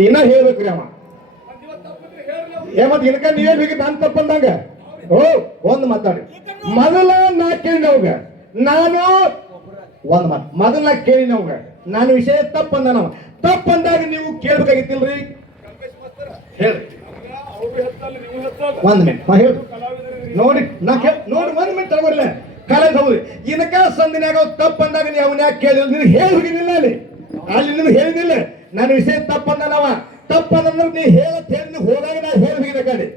ಇನ್ನ ಹೇಳ್ಬೇಕ್ರಿ ಅವ ಮತ್ ಇನ್ಕ ನೀವೇ ಬೇಕಿ ನಾನ್ ತಪ್ಪಂದಾಗ ಓ ಒಂದ್ ಮಾತಾಡಿ ಮೊದಲ ನಾ ಕೇಳಿ ಅವಾಗ ನಾನು ಒಂದ್ ಮಾತು ಮೊದಲ ನಾ ಕೇಳಿ ಅವಾಗ ನಾನು ವಿಷಯ ತಪ್ಪಂದ ನಾವು ತಪ್ಪಂದಾಗ ನೀವು ಕೇಳ್ಬೇಕಾಗಿತ್ತಿಲ್ರಿ ಹೇಳ್ರಿ ಒಂದ್ ಮಿನಿಟ್ ಹೇಳಿ ನೋಡಿ ನಾ ನೋಡಿ ಒಂದ್ ಮಿನಿಟ್ ತಗೋರ್ಲ ಕಾಲೇಜ್ ಹೋಗ್ರಿ ಇನ್ಕ ಸಂದಿನಾಗ ತಪ್ಪಂದಾಗ ನೀವು ಅವನ ಯಾಕೆ ಕೇಳಿಲ್ಲ ನಿನಗೆ ಹೇಳಿ ಹೋಗಿನಿಲ್ಲ ಅಲ್ಲಿ ನಿಮ್ಗೆ ಹೇಳಿದಿಲ್ಲ ನಾನು ವಿಷಯ ತಪ್ಪಂದ ನಾವ ತಪ್ಪಂದ್ರೆ ನೀ ಹೇಳತ್ ಹೇಳಿ ಹೋದಾಗ ನಾ ಹೇಳಿ ಹೋಗಿದ ಕಡೆ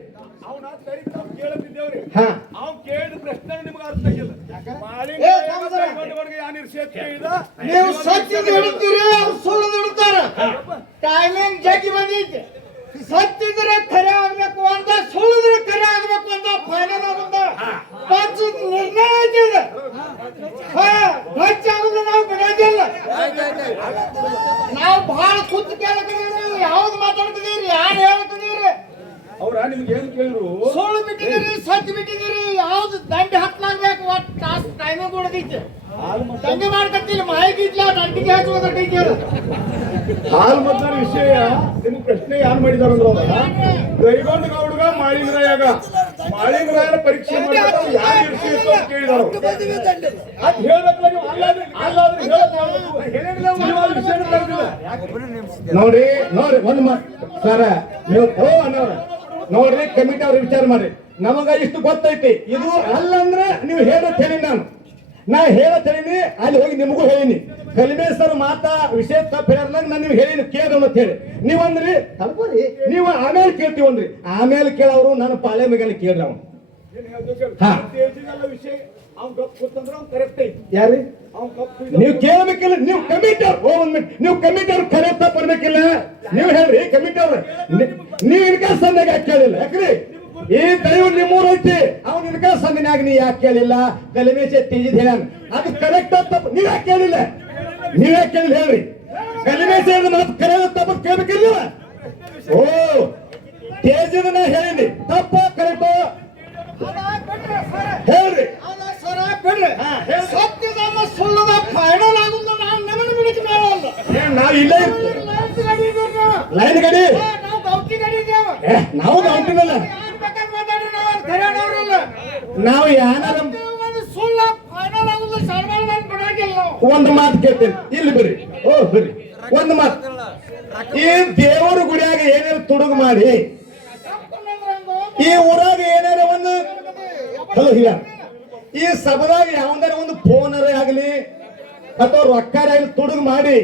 ನೀವು ಸತ್ಯ ಹಿಡಿತೀರಿ ಅವ್ರು ಸುಳ್ಳು ಹಿಡಿತಾರ ಟೈಮಿಂಗ್ ಜಗ್ಗಿ ಬಂದೈತಿ ಸತ್ತಿದ್ರೆ ಖರೆ ಆಗ್ಬೇಕು ಅಂತ ಸುಳ್ಳಿದ್ರೆ ಖರೆ ಆಗ್ಬೇಕು ಅಂತ ಫೈನಲ್ ಆಗುತ್ತ ಪಕ್ಷದ ನಿರ್ಣಯ ಐತಿದೆ ಪಕ್ಷ ಆಗುದು ನಾವು ಬಿಡೋದಿಲ್ಲ ನಾವು ಬಹಳ ಕೂತು ಕೇಳಕದೀರಿ ಯಾವ್ದು ಮಾತಾಡ್ತಿದೀರಿ ಯಾರು ಹೇಳ್ತಿದೀರಿ ಅವ್ರ ನಿಮ್ಗೆ ಏನ್ ಕೇಳಿದ್ರು ಸುಳ್ಳು ಬಿಟ್ಟಿದ್ದೀರಿ ಸತ್ಯ ಬಿಟ್ಟಿದ್ದೀರಿ ಯಾವ್ದು ದಂಡ ಹತ್ಲಾಗ್ಬೇಕು ಒಟ್ಟು ತಾಸು ಟೈಮಿಂಗ್ ಹೊಡೆದೈತಿ ದಂಗೆ ಮಾಡ್ಕತ್ತಿಲ್ಲ ಮಾಹಿತಿ ಇದ್ಲ ದಂಡಿಗೆ ಹಚ್ಚುವುದ ಟೀಚರ್ ಹಾಲ್ ಮತದಾರ ವಿಷಯ ನಿಮ್ ಪ್ರಶ್ನೆ ಯಾರು ಮಾಡಿದಾರಂದ್ರ ದೈಗೊಂಡ ಗೌಡ್ಗ ಮಾಳಿಂಗರಾಯಾಗ ಮಾಳಿಂಗರಾಯನ ಪರೀಕ್ಷೆ ಮಾಡಿದ್ರು ಯಾರು ಇರ್ಸಿತ್ತು ಅಂತ ಕೇಳಿದಾರು ಅದ್ ಹೇಳ್ಬೇಕಲ್ಲ ನೀವು ಅಲ್ಲಾದ್ರೆ ನೋಡ್ರಿ ನೋಡ್ರಿ ಒಂದ್ ಮಾತು ಸರ ನೀವು ಅನ್ನೋರ ನೋಡ್ರಿ ಕಮಿಟಿ ಅವ್ರ ವಿಚಾರ ಮಾಡ್ರಿ ನಮಗ ಇಷ್ಟು ಗೊತ್ತೈತಿ ಇದು ಅಲ್ಲ ಅಂದ್ರೆ ನೀವು ಹೇಳತ್ ಹೇಳಿ ನಾ ಹೇಳತ್ ಹೇಳಿನಿ ಅಲ್ಲಿ ಹೋಗಿ ನಿಮಗೂ ಹೇಳಿನಿ ಕಲಿಮೇಶ್ವರ ಮಾತಾ ವಿಷಯ ತಪ್ಪ ಹೇಳ್ದಾಗ ನಾನು ನೀವು ಹೇಳಿನಿ ಕೇಳೋಣ ಅಂತ ಹೇಳಿ ನೀವಂದ್ರಿ ತಡ್ಕೋರಿ ನೀವು ಆಮೇಲೆ ಕೇಳ್ತೀವಂದ್ರಿ ಆಮೇಲೆ ಕೇಳವ್ರು ನಾನು ಪಾಳೆ ಮಗನ ಕೇಳ್ರಿ ಅವ್ನು ವಿಷಯ ಅವ್ನ್ ಗಪ್ ಕೂತಂದ್ರ ಅವ್ನ್ ಕರೆಕ್ಟ್ ಐತಿ ಯಾರಿ ಅವ್ನ್ ಗಪ್ ನೀವು ಕೇಳಬೇಕಿಲ್ಲ ನೀವು ಕಮಿಟಿ ಅವ್ರು ಒಂದ್ ಮಿನಿಟ್ ನೀವು ಕಮಿಟಿ ಅವ್ರು ಕರೆ ತಪ್ಪ ಬರ್ಬೇಕಿಲ್ಲ ನೀವು ಹೇಳ್ರಿ ಕಮಿಟಿ ಅವ್ರು ನೀವು ಇನ್ಕ ಸಂದಾಗ ಯಾಕೆ ಕೇಳಿಲ್ಲ ಯಾಕ್ರಿ ಈ ದೈವ ನಿಮ್ಮೂರ್ ಐತಿ ಅವ್ನ ಇನ್ಕ ಸಂದಿನಾಗ ನೀ ಯಾಕೆ ಕೇಳಿಲ್ಲ ಕಲಿಮೇಶ ತೀಜಿದ್ ಹೇಳ ಅದು ಕರೆಕ್ಟ್ ತಪ್ಪ ನೀವ್ ಯಾಕೆ ಕೇಳಿಲ್ಲ ನೀವ್ ಯಾಕೆ ಕೇಳಿಲ್ಲ ಹೇಳ್ರಿ ಕಲಿಮೇಶ ಮಾತು ಕರೆ ತಪ್ಪ ಕೇಳ್ಬೇಕಿಲ್ಲ ಓ ತೇಜದ ನಾ ಹೇಳಿನಿ ತಪ್ಪ ಕರೆಕ್ಟ್ ಹೇಳ್ರಿ ಸತ್ಯದ ಸುಳ್ಳದ ಫೈನಲ್ ಆಗುದು ನಾವು ನಮ್ಮನ್ನ ಬಿಡಿಸಿ ಮಾಡಲ್ಲ ನಾವ್ ಇಲ್ಲೇ ಲೈನ್ ಗಡಿ ನಾವು ಗೌಟಿ ಗಡಿ ಇದ್ದೇವೆ ನಾವು ಗೌಟಿನಲ್ಲ ಮಾತಾಡ್ರಿ ನಾವು ಕರೆಯವ್ರಲ್ಲ ನಾವು ಯಾರ ಸುಳ್ಳ ಫೈನಲ್ ಆಗುದು ಸರ್ವಲ್ ಬಂದ್ ಬಿಡೋದಿಲ್ಲ ನಾವು ಒಂದು ಮಾತು ಕೇಳ್ತೇನೆ ಇಲ್ಲಿ ಬರ್ರಿ ಓ ಬರ್ರಿ ಒಂದು ಮಾತು ಈ ದೇವರ ಗುಡಿಯಾಗ ಏನೇನು ತುಡುಗು ಮಾಡಿ ಈ ಊರಾಗ ಏನಾರ ಒಂದು ಹಲೋ ಇಲ್ಲ ಈ ಸಭದಾಗ ಯಾವ್ದಾರ ಒಂದು ಫೋನರೇ ಆಗಲಿ ಅಥವಾ ರೊಕ್ಕಾರ ಆಗಲಿ ತುಡುಗು ಮಾಡಿ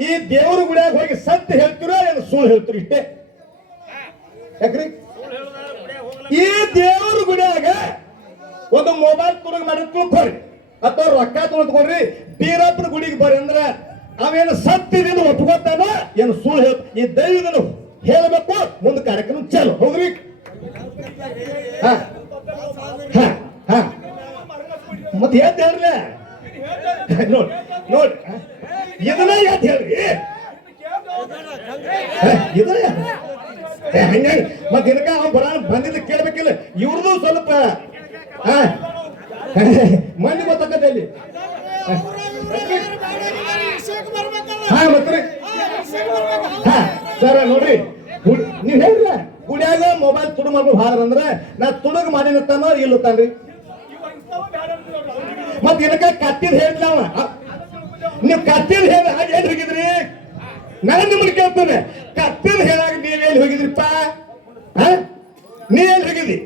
ಈ ದೇವರ ಗುಡಿಯಾಗ ಹೋಗಿ ಸತ್ಯ ಹೇಳ್ತೀರೋ ಏನು ಸುಳ್ಳು ಹೇಳ್ತೀರಿ ಇಷ್ಟೇ ಯಾಕ್ರಿ ಈ ದೇವರ ಗುಡಿಯಾಗ ಒಂದು ಮೊಬೈಲ್ ತುಡುಗು ಮಾಡಿ ತಿಳ್ಕೊರಿ ಅಥವಾ ರೊಕ್ಕ ತುಳಿದ್ಕೊಡ್ರಿ ಬೀರಪ್ಪನ ಗುಡಿಗೆ ಬರ್ರಿ ಅಂದ್ರ ಅವೇನು ಸತ್ಯದಿಂದ ಒಪ್ಕೋತಾನ ಏನು ಸುಳ್ಳು ಹೇಳ್ ಈ ದೈವದನ್ನು ಹೇಳಬೇಕು ಮುಂದೆ ಕಾರ್ಯಕ್ರಮ ಚಾಲು ಹೋಗ್ರಿ ಹಾ ಹಾ ಹಾ ಮತ್ತೆ ಏತ್ ಹೇಳ್ರಿ ನೋಡ್ ನೋಡ್ ಇದನ್ನ ಏತ್ ಹೇಳ್ರಿ ಇದನ್ನ ಹಂಗ ಮತ್ತೆ ಇದಕ್ಕ ಅವ್ನು ಬರ ಬಂದಿದ್ದ ಕೇಳ್ಬೇಕಿಲ್ಲ ಇವ್ರದು ಸ್ವಲ್ಪ ಮಂದಿ ಗೊತ್ತಾಗತ್ತೆ ಇಲ್ಲಿ ಹಾ ಮತ್ರಿ ಹಾ ಸರ ನೋಡ್ರಿ ನೀವ್ ಹೇಳ್ರ ಗುಡಿಯಾಗ ಮೊಬೈಲ್ ತುಡು ಮಾಡ್ಕೊಂಡು ಹಾದ್ರ ಅಂದ್ರ ನಾ ತುಡುಗ್ ಮಾಡಿನತ್ತಾನೋ ಇಲ್ಲತ್ತಾನ್ರಿ ಮತ್ ಇದಕ್ಕ ಕತ್ತಿದ ಹೇಳಿಲ್ಲ ಅವ ನೀವ್ ಕತ್ತಿದ ಹೇಳ ಹಾಗೆ ಎಲ್ಲಿ ಹೋಗಿದ್ರಿ ನಾನು ನಿಮ್ಮನ್ನ ಕೇಳ್ತೇನೆ ಕತ್ತಿದ ಹೇಳಾಗ ನೀವ್ ಎಲ್ಲಿ ಹೋಗಿದ್ರಿಪ್ಪ ನೀವ್ ಎಲ್ಲಿ ಹೋಗಿದ್ರಿ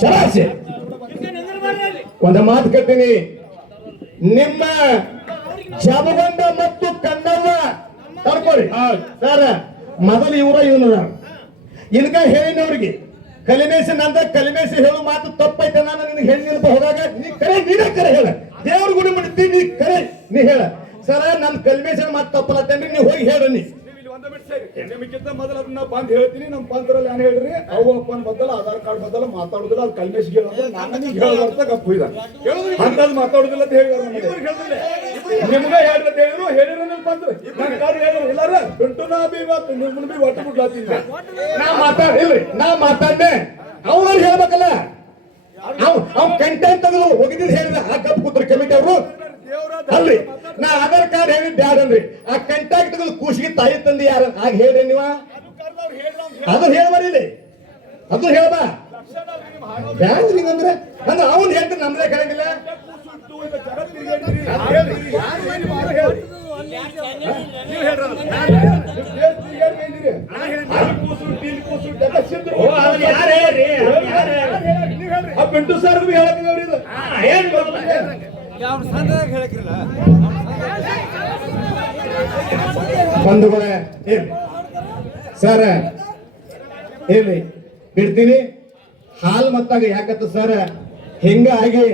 ಶರಾಸೆ ಒಂದು ಮಾತು ಕೇಳ್ತೀನಿ ನಿಮ್ಮ ಜಮಗೊಂಡ ಮತ್ತು ಕಣ್ಣವ್ವ ತಡ್ಕೊಳ್ಳಿ ಸರ ಮೊದಲು ಇವರ ಇವನ ಇನ್ಕ ಹೇಳಿನವ್ರಿಗೆ ಕಲಿಮೇಶ ನಂದ ಕಲಿಮೇಶ ಹೇಳು ಮಾತು ತಪ್ಪೈತೆ ನಾನು ನಿನಗೆ ಹೇಳಿಲ್ಪ ಹೋದಾಗ ನೀ ಕರೆ ನೀನೇ ಕರೆ ಹೇಳ ದೇವ್ರ ಗುಡಿ ಮಾಡಿದ್ದಿ ನೀ ಕರೆ ನೀ ಹೇಳ ಸರ ನಮ್ ಕಲಿಮೇಶ ಮಾತು ತಪ್ಪಲತ್ತೇನ್ರಿ ನೀವ್ ಹೋಗಿ ಹೇಳ ನೀ ನಿಮಗಿಂತ ಮೊದಲು ಅದನ್ನ ಬಂದ್ ಹೇಳ್ತೀನಿ ನಮ್ ಪಂತ್ರದಲ್ಲಿ ಏನ್ ಹೇಳ್ರಿ ಅವು ಅಪ್ಪನ ಬದಲ ಆಧಾರ್ ಕಾರ್ಡ್ ಬದಲ ಮಾತಾಡುದಿಲ್ಲ ಅದು ಕಲ್ಮೇಶ್ ಹೇಳಬಾರ್ದ ಗಪ್ಪು ಇದ ಅಂತದ್ ಮಾತಾಡುದಿಲ್ಲ ಅಂತ ಹೇಳಿದ್ರು ನಿಮ್ಗ ಹೇಳ್ರಿ ಹೇಳಿದ್ರು ಹೇಳಿರೋ ಬಂದ್ರು ಎಲ್ಲಾರ ಬಿಟ್ಟು ನಾ ಬಿ ಇವತ್ತು ನಿಮ್ಮನ್ನ ಬಿ ಒಟ್ಟು ಬಿಡ್ಲಾತೀನಿ ನಾ ಮಾತಾಡ್ದೆ ಅವ್ರು ಹೇಳ್ಬೇಕಲ್ಲ ಅವ್ ಕಂಟೆಂಟ್ ತೆಗೆದು ಹೋಗಿದ್ದು ಹೇಳಿದ ಆ ಕಪ್ ಕೂತ್ರು ಕಮಿಟಿ ಅವರು ಅಲ್ರಿ ನಾ ಆಧಾರ್ ಕಾರ್ಡ್ ಹೇಳಿ ಬ್ಯಾಡನ್ರಿ ಆ ಕಂಟ್ಯಾಕ್ಟ್ ಕೂಸಿಗೆ ತಾಯಿ ತಂದೆ ಯಾರ ಆಗ ಹೇಳ್ರಿ ನೀವ ಅದನ್ನ ಹೇಳ್ಬಾರಿ ಇಲ್ಲಿ ಅದು ಹೇಳ್ಬಾ ಬ್ಯಾಂಕ್ ಹಿಂಗಂದ್ರೆ ಅಂದ್ರೆ ಅವ್ನು ಹೇಳ್ತಾರೆ ನಮ್ದೇ ಕೇಳಂಗಿಲ್ಲ ಪಿಂಟು ಸರ್ ಹೇಳಕ್ಕಿದವ್ರಿ ಇದು ಬಂಧುಗಳೇ ಸರ್ ಹೇಳಿ ಬಿಡ್ತೀನಿ ಹಾಲ್ ಮತ್ತಾಗ ಯಾಕತ್ತ ಸರ್ ಹಿಂಗಾಗಿ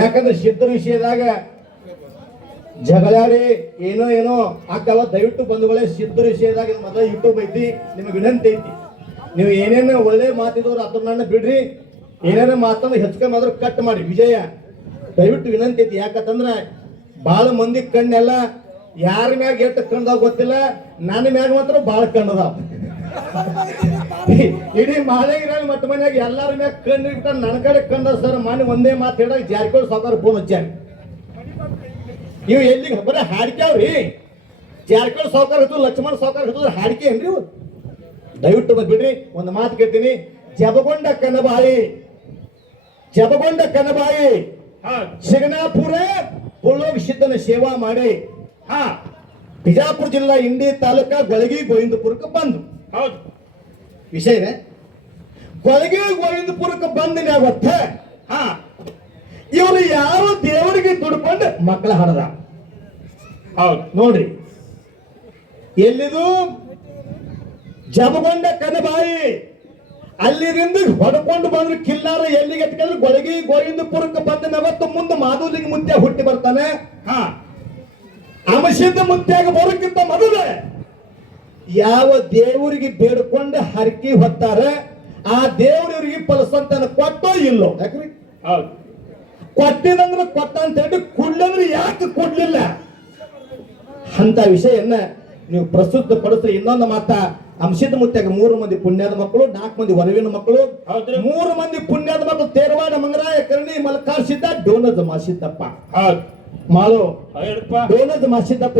ಯಾಕಂದ್ರೆ ಸಿದ್ಧರ ವಿಷಯದಾಗ ಜಗಳಾಡಿ ಏನೋ ಏನೋ ಆಕಲ್ಲ ದಯವಿಟ್ಟು ಬಂಧುಗಳೇ ಸಿದ್ಧರ ವಿಷಯದಾಗ ಮೊದಲ ಯೂಟ್ಯೂಬ್ ಐತಿ ನಿಮಗೆ ವಿನಂತಿ ಐತಿ ನೀವು ಏನೇನು ಒಳ್ಳೆ ಮಾತಿದವ್ರು ಅದನ್ನ ಬಿಡ್ರಿ ಏನೇನೋ ಮಾತಂದ್ರೆ ಹೆಚ್ಕೊಂಬಾದ್ರೂ ಕಟ್ ಮಾಡಿ ವಿಜಯ ದಯವಿಟ್ಟು ವಿನಂತಿ ಐತಿ ಯಾಕಂದ್ರೆ ಬಾಳ ಮಂದಿ ಕಣ್ಣೆಲ್ಲ ಯಾರ ಮ್ಯಾಗ ಎಷ್ಟು ಕಣ್ಣದಾಗ ಗೊತ್ತಿಲ್ಲ ನನ್ನ ಮ್ಯಾಗ ಮಾತ್ರ ಬಾಳ ಕಣ್ಣದಾವ ಇಡೀ ಮಾಳಗಿರಾಗ ಮಟ್ಟ ಮನ್ಯಾಗ ಎಲ್ಲಾರ ಮ್ಯಾಗ ಕಣ್ಣು ಇಟ್ಟ ನನ್ನ ಕಡೆ ಕಂಡ ಸರ್ ಮನೆ ಒಂದೇ ಮಾತು ಹೇಳಾಗ ಜಾರಕಿಹೊಳಿ ಸಾವ್ಕಾರ ಫೋನ್ ಹಚ್ಚಾರ ಇವು ಎಲ್ಲಿಗೆ ಬರೀ ಹಾಡಿಕ್ಯಾವ್ರಿ ಜಾರಕಿಹೊಳಿ ಸಾವ್ಕಾರ ಹಚ್ಚು ಲಕ್ಷ್ಮಣ ಸಾವ್ಕಾರ ಹಚ್ಚು ಹಾಡಿಕೆ ಏನ್ರಿ ಇವು ದಯವಿಟ್ಟು ಬಿಡ್ರಿ ಒಂದು ಮಾತು ಕೇಳ್ತೀನಿ ಜಬಗೊಂಡ ಕನಬಾಯಿ ಶಿಗನಾಪುರ ಪುಳ್ಳೋಗ ಸಿದ್ಧನ ಸೇವಾ ಮಾಡಿ ಬಿಜಾಪುರ ಜಿಲ್ಲಾ ಇಂಡಿ ತಾಲೂಕಾ ಗೊಳಗಿ ಗೋವಿಂದಪುರಕ್ಕೆ ಬಂದು ಹೌದು ವಿಷಯ ಗೊಳಗಿ ಗೋವಿಂದಪುರಕ್ಕೆ ಬಂದಿನ ಅವತ್ತ ಇವರು ಯಾವ ದೇವರಿಗೆ ದುಡ್ಕೊಂಡು ಮಕ್ಕಳ ಹಡದ ಹೌದು ನೋಡ್ರಿ ಎಲ್ಲಿದು ಜಬಗೊಂಡ ಕನಬಾಯಿ ಅಲ್ಲಿರಿಂದ ಹೊಡ್ಕೊಂಡು ಬಂದ್ರು ಕಿಲ್ಲಾರ ಎಲ್ಲಿಗೆ ಎತ್ಕೊಂಡ್ರು ಗೊಳಗಿ ಗೋವಿಂದಪುರಕ್ಕೆ ಬಂದ ಅವತ್ತು ಮುಂದೆ ಮಾಧುಲಿಂಗ ಮುತ್ಯ ಹುಟ್ಟಿ ಬರ್ತಾನೆ ಅಮಸಿದ್ದ ಮುತ್ಯಾಗ ಬರೋಕ್ಕಿಂತ ಮೊದಲೇ ಯಾವ ದೇವರಿಗೆ ಬೇಡ್ಕೊಂಡು ಹರಕಿ ಹೊತ್ತಾರ ಆ ದೇವರಿಗೆ ಫಲಸಂತಾನ ಕೊಟ್ಟೋ ಇಲ್ಲೋ ಯಾಕ್ರಿ ಕೊಟ್ಟಿದಂದ್ರೆ ಕೊಟ್ಟ ಅಂತ ಹೇಳಿ ಕೊಡ್ಲಂದ್ರೆ ಯಾಕೆ ಕೊಡ್ಲಿಲ್ಲ ಅಂತ ವಿಷಯನ್ನ ನೀವು ಪ್ರಸ್ತುತ ಪಡಿಸ್ರಿ ಇನ್ನೊಂದು ಮಾತ ಅಂಶದ ಮುತ್ಯಾಗ 3 ಮಂದಿ ಪುಣ್ಯದ ಮಕ್ಕಳು 4 ಮಂದಿ ವರವಿನ ಮಕ್ಕಳು 3 ಮಂದಿ ಪುಣ್ಯದ ಮಕ್ಕಳು ತೇರವಾಡ ಮಂಗರಾಯ ಕರ್ಣಿ ಮಲ್ಕಾರ್ ಸಿದ್ಧ ಡೋನಜ್ ಮಾಸಿದ್ದಪ್ಪ ಮಾಳು ಡೋನಜ್ ಮಾಸಿದ್ದಪ್ಪ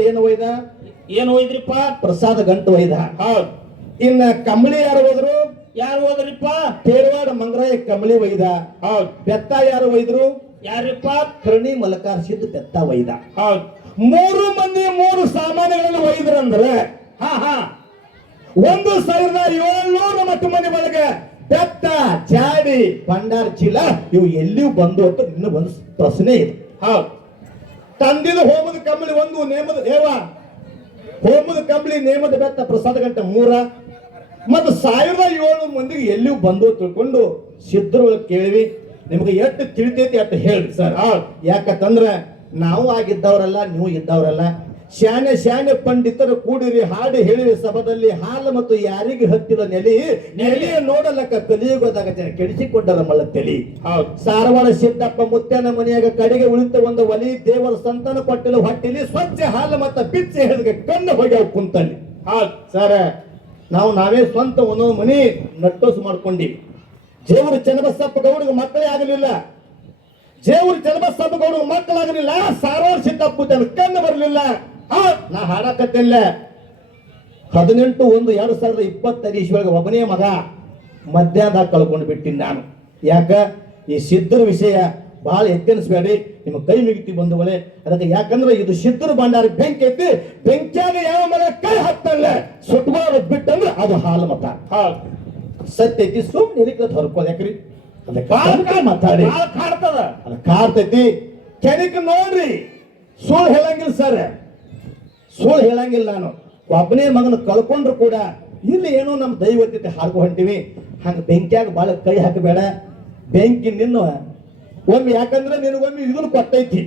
ಏನು ಒಯ್ದ್ರಿಪ್ಪ ಪ್ರಸಾದ ಗಂಟು ಒಯ್ದ ಇನ್ನ ಕಂಬಳಿ ಯಾರು ಹೋದ್ರಿಪ್ಪ ತೇರವಾಡ ಮಂಗರಾಯ ಕಂಬಳಿ ಒಯ್ದ ಬೆತ್ತ ಯಾರು ಒಯ್ದ್ರು ಯಾರಿಪ್ಪ ಕರ್ಣಿ ಮಲ್ಕಾರ್ ಸಿದ್ಧ ಬೆತ್ತ ಒಯ್ದ 3 ಮಂದಿ 3 ಸಾಮಾನುಗಳನ್ನು ಒಯ್ದ್ರಂದ್ರೆ 1700 ಮಟ್ಟ ಮನೆ ಒಳಗೆ ಬೆತ್ತ ಜಾಡಿ ಭಂಡಾರ ಚೀಲ ಇವು ಎಲ್ಲಿಯೂ ಬಂದು ಅಂತ ಇನ್ನು ಒಂದು ಪ್ರಶ್ನೆ ಇದೆ ತಂದಿದ ಹೋಮದ ಕಂಬಳಿ ಒಂದು ನೇಮದ ಹೋಮದ ಕಂಬಳಿ ನೇಮದ ಬೆತ್ತ ಪ್ರಸಾದ ಗಂಟೆ 3 ಮತ್ತು 1700 ಮಂದಿಗೆ ಎಲ್ಲಿಯೂ ಬಂದು ತಿಳ್ಕೊಂಡು ಸಿದ್ಧರೊಳಗೆ ಕೇಳಿವಿ ನಿಮಗೆ ಎಷ್ಟು ತಿಳಿತೈತಿ ಅಷ್ಟು ಹೇಳ್ರಿ ಸರ್ ಯಾಕಂದ್ರೆ ನಾವು ಆಗಿದ್ದವರಲ್ಲ ನೀವು ಇದ್ದವರಲ್ಲ ಶಾನೆ ಪಂಡಿತರು ಕೂಡಿರಿ ಹಾಡು ಹೇಳಿರಿ ಸಭದಲ್ಲಿ ಹಾಲು ಮತ್ತು ಯಾರಿಗೆ ಹತ್ತಿದ ನೆಲೆಯ ನೋಡಲಕ್ಕ ಕಲಿಯುಗದಾಗ ಜನ ಕೆಡಿಸಿಕೊಂಡರ ಮಲ್ಲ ತಲಿ ಸಾರವಾಡ ಸಿದ್ದಪ್ಪ ಮುತ್ಯನ ಮನೆಯಾಗ ಕಡೆಗೆ ಉಳಿತ ಒಂದು ಒಲಿ ದೇವರ ಸಂತಾನ ಕೊಟ್ಟಿಲು ಹೊಟ್ಟಿಲಿ ಸ್ವಚ್ಛ ಹಾಲು ಮತ್ತು ಬಿಚ್ಚಿ ಹೇಳಿದ ಕಣ್ಣು ಹೋಗ್ಯಾವ ಕುಂತಲ್ಲಿ ಸರ ನಾವೇ ಸ್ವಂತ ಒಂದೊಂದು ಮನಿ ನಟ್ಟೋಸು ಮಾಡ್ಕೊಂಡಿ ಜೇವರು ಚನ್ನಬಸಪ್ಪ ಗೌಡಿಗೆ ಮಕ್ಕಳೇ ಆಗಲಿಲ್ಲ ಮಕ್ಕಳಾಗಲಿಲ್ಲ ಸಾರವಾಡ ಸಿದ್ದಪ್ಪ ಕಣ್ಣು ಬರಲಿಲ್ಲ ನಾ ಹಾಡಕತ್ತಿಲ್ಲ 18/1/2025 ಇಸ್ವಿಯೊಳಗೆ ಒಬ್ಬನೇ ಮಗ ಮಧ್ಯಾಹ್ನದಾಗ ಕಳ್ಕೊಂಡು ಬಿಟ್ಟಿನಿ ನಾನು ಯಾಕ ಈ ಸಿದ್ಧರ ವಿಷಯ ಬಹಳ ಎತ್ತಿನಿಸ್ಬೇಡಿ ನಿಮ್ಮ ಕೈ ಮುಗಿತಿ ಬಂಧುಗಳೇ ಅದಕ್ಕೆ ಯಾಕಂದ್ರೆ ಇದು ಸಿದ್ಧರ ಭಂಡಾರ ಬೆಂಕಿ ಐತಿ ಬೆಂಕಿಯಾಗ ಯಾವ ಮಗ ಕೈ ಹಾಕ್ತಲ್ಲ ಸುಟ್ಕೊಳ್ಳೋದು ಬಿಟ್ಟಂದ್ರೆ ಅದು ಹಾಲು ಮತ ಸತ್ಯ ಐತಿ ಸುಮ್ಮನೆ ನಿರೀಕ್ಷೆ ಹೊರ್ಕೋದು ಯಾಕ್ರಿ ಮಾತಾಡಿ ಕಾಡ್ತೈತಿ ಕೆಣಕ್ ನೋಡ್ರಿ ಸುಳ್ಳು ಹೇಳಂಗಿಲ್ಲ ಸರ್ ಸುಳ್ಳು ಹೇಳಂಗಿಲ್ಲ ನಾನು ಒಬ್ಬನೇ ಮಗನ ಕಳ್ಕೊಂಡ್ರು ಕೂಡ ಇಲ್ಲಿ ಏನೋ ನಮ್ಮ ದೈವತ್ಯತೆ ಹಾಕೋ ಹೊಂಟಿವಿ ಹಂಗ ಬೆಂಕಿಯಾಗ ಬಾಳ ಕೈ ಹಾಕಬೇಡ ಬೆಂಕಿ ನಿನ್ನ ಒಮ್ಮೆ ಯಾಕಂದ್ರೆ ನಿನಗೊಮ್ಮೆ ಇದನ್ನ ಕೊಟ್ಟೈತಿ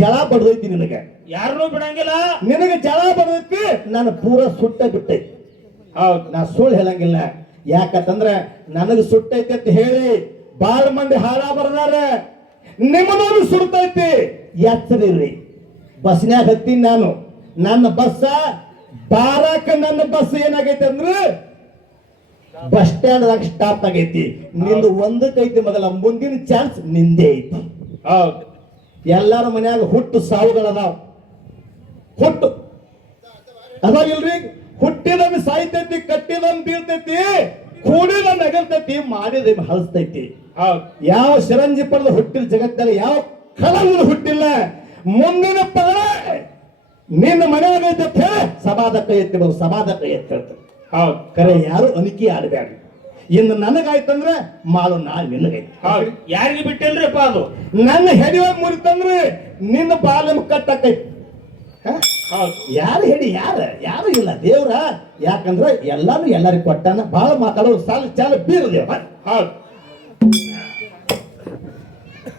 ಜಳ ಬಡ್ದೈತಿ ನಿನಗೆ ಯಾರನ್ನೂ ಬಿಡಂಗಿಲ್ಲ ನಿನಗೆ ಜಳ ಬಡ್ದೈತಿ ನಾನು ಪೂರ ಸುಟ್ಟ ಬಿಟ್ಟೈತಿ ನಾ ಸುಳ್ಳು ಹೇಳಂಗಿಲ್ಲ ಯಾಕಂತಂದ್ರೆ ನನಗೆ ಸುಟ್ಟೈತಿ ಅಂತ ಹೇಳಿ ಬಾಳ ಮಂದಿ ಹಾಳ ಬರ್ದಾರ ನಿಮ್ಮನೂ ಸುಡ್ತೈತಿ ಎಚ್ಚರಿರ್ರಿ ಬಸ್ನ್ಯಾಗ ಹತ್ತೀನಿ ನಾನು ನನ್ನ ಬಸ್ ಬಾರಾಕ ನನ್ನ ಬಸ್ ಏನಾಗೈತಿ ಅಂದ್ರೆ ಬಸ್ ಸ್ಟ್ಯಾಂಡ್ ಸ್ಟಾಪ್ ಆಗೈತಿ ನಿಂದು ಒಂದಕ್ಕೈತಿ ಮೊದಲ ಮುಂದಿನ ಚಾನ್ಸ್ ನಿಂದೇ ಐತಿ ಎಲ್ಲಾರ ಮನ್ಯಾಗ ಹುಟ್ಟು ಸಾವುಗಳದಾವ್ ಹುಟ್ಟು ಅದಾಗಿಲ್ರಿ, ಹುಟ್ಟಿದನ್ ಸಾಯ್ತೈತಿ, ಕಟ್ಟಿದನ್ ಬೀಳ್ತೈತಿ, ಕೂಡಿದ ನಗಲ್ತೈತಿ, ಮಾಡಿದ ಹಳಸ್ತೈತಿ. ಯಾವ ಶಿರಂಜಿ ಪಡೆದ ಹುಟ್ಟಿದ ಜಗತ್ತಾಗ ಯಾವ ಕಳಂಗನು ಹುಟ್ಟಿಲ್ಲ. ಮುಂದಿನ ಪದ ನಿನ್ನ ಮನೆಯಾಗೈತೆ ಸಮಾದ ಕೈ ಎತ್ತಿರೋದು, ಸಮಾದ ಕೈ ಎತ್ತಿ ಹೇಳ್ತಾರೆ. ಹೌದು, ಕರೆ ಯಾರು ಅನಿಕೆ ಆಡಬೇಡ. ಇನ್ನು ನನಗಾಯ್ತಂದ್ರೆ ಮಾಡು, ನಾಳೆ ನಿನಗೈತಿ. ಯಾರಿಗೆ ಬಿಟ್ಟಿಲ್ರಿಪ್ಪ ಅದು? ನನ್ನ ಹೆಡಿಯಾಗ ಮುರಿತಂದ್ರೆ ನಿನ್ನ ಬಾಲಂ ಕಟ್ಟಕೈತಿ. ಯಾರು ಹೇಳಿ ಯಾರು ಇಲ್ಲ ದೇವ್ರ. ಯಾಕಂದ್ರೆ ಎಲ್ಲಾನು ಎಲ್ಲರಿಗೂ ಕೊಟ್ಟಾನ. ಬಹಳ ಮಾತಾಡೋದು ಸಾಲ ಚಾಲ ಬೀರ ದೇವ. ಹೌದು,